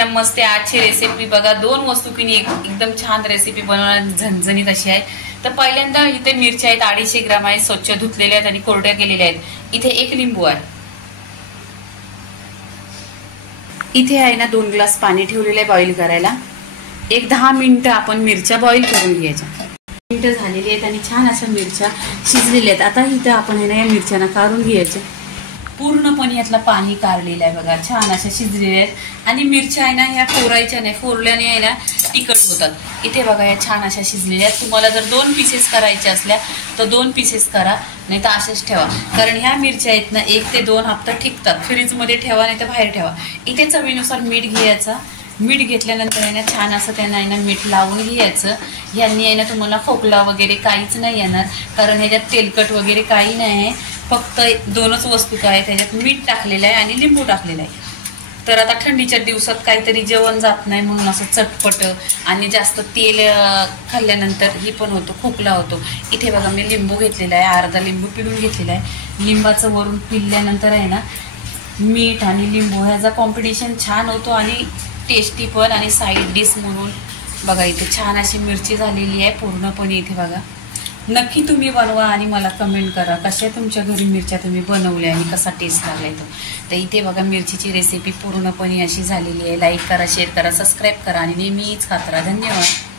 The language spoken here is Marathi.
नमस्ते, आजची रेसिपी बघा. 2 वस्तू किनी एकदम छान रेसिपी बनवणार, झणझणीत अशी आहे. तर पहिल्यांदा इथे मिरच्या आहेत, 250 ग्राम आहेत, स्वच्छ धुतलेल्या आहेत आणि कोरड्या केलेल्या आहेत. इथे 1 लिंबू आहे. इथे आहे ना 2 ग्लास पाणी ठेवलेले आहे बॉईल करायला. एक 10 मिनिटं आपण मिरच्या बॉईल करून घ्यायच्या. मिनिटं झालेली आहेत आणि छान अशा मिरच्या शिजलेल्या आहेत. आता इथं आपण आहे ना या मिरच्यांना काढून घ्यायच्या. पूर्णपणे यातलं पाणी काढलेलं आहे बघा. छान अशा शिजलेल्या आहेत आणि मिरच्या आहे ना ह्या फोरायच्या नाही, फोरल्याने आहे ना तिखट होतात. इथे बघा या छान अशा शिजलेल्या आहेत. तुम्हाला जर 2 पीसेस करायचे असल्या तर 2 पीसेस करा, नाही तर असेच ठेवा. कारण ह्या मिरच्या आहेत ना 1 ते 2 हप्ता टिकतात. फ्रीजमध्ये ठेवा नाही तर बाहेर ठेवा. इथे चवीनुसार मीठ घ्यायचं. मीठ घेतल्यानंतर आहे ना छान असं त्यांना आहे ना मीठ लावून घ्यायचं. ह्यांनी आहे ना तुम्हाला खोकला वगैरे काहीच नाही येणार, कारण ह्याच्यात तेलकट वगैरे काही नाही आहे. फक्त 2च वस्तू काय आहे, त्याच्यात मीठ टाकलेलं आहे आणि लिंबू टाकलेलं आहे. तर आता थंडीच्या दिवसात काहीतरी जेवण जात नाही म्हणून असं चटपट आणि जास्त तेल खाल्ल्यानंतर ही पण होतो, खोकला होतो. इथे बघा मी लिंबू घेतलेला आहे, अर्धा लिंबू पिळून घेतलेला आहे. लिंबाचं वरून पिळल्यानंतर आहे ना मीठ आणि लिंबू ह्याचा कॉम्बिनेशन छान होतो आणि टेस्टी पण आणि साईड डिश म्हणून. बघा इथे छान अशी मिरची झालेली आहे पूर्णपणे. इथे बघा, नक्की तुम्ही बनवा आणि मला कमेंट करा कशा तुमच्या घरी मिरच्या तुम्ही बनवल्या आणि कसा टेस्ट लागलाय तो. तर इथे बघा मिरचीची रेसिपी पूर्णपणे अशी झालेली आहे. लाईक करा, शेअर करा, सबस्क्राईब करा आणि नेहमीच खात राहा. धन्यवाद.